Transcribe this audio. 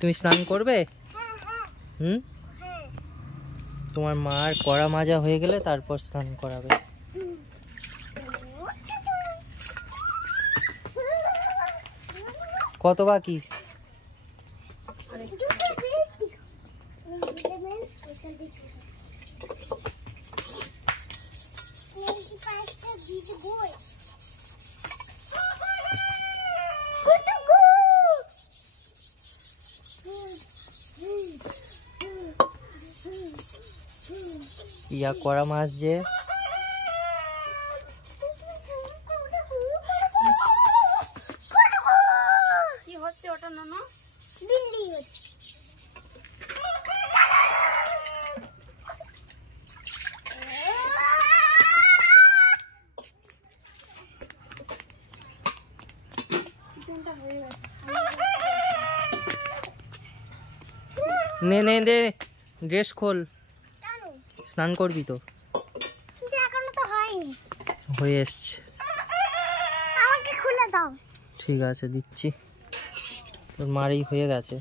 তুমি স্নান করবে? হুম, তোমার মার কড়া মাজা হয়ে গেলে তারপর স্নান করাবে। কত বাকি? ইয়া কড়া মাছ যে কি হচ্ছে ওটা? না বিল্লি হচ্ছে। নে নে দে, ড্রেস খোল, স্নান করবি তো? এখনো তো হয়নি। হয়ে এসছে। আমাকে খুলে দাও। ঠিক আছে দিচ্ছি, তোর মারই হয়ে গেছে।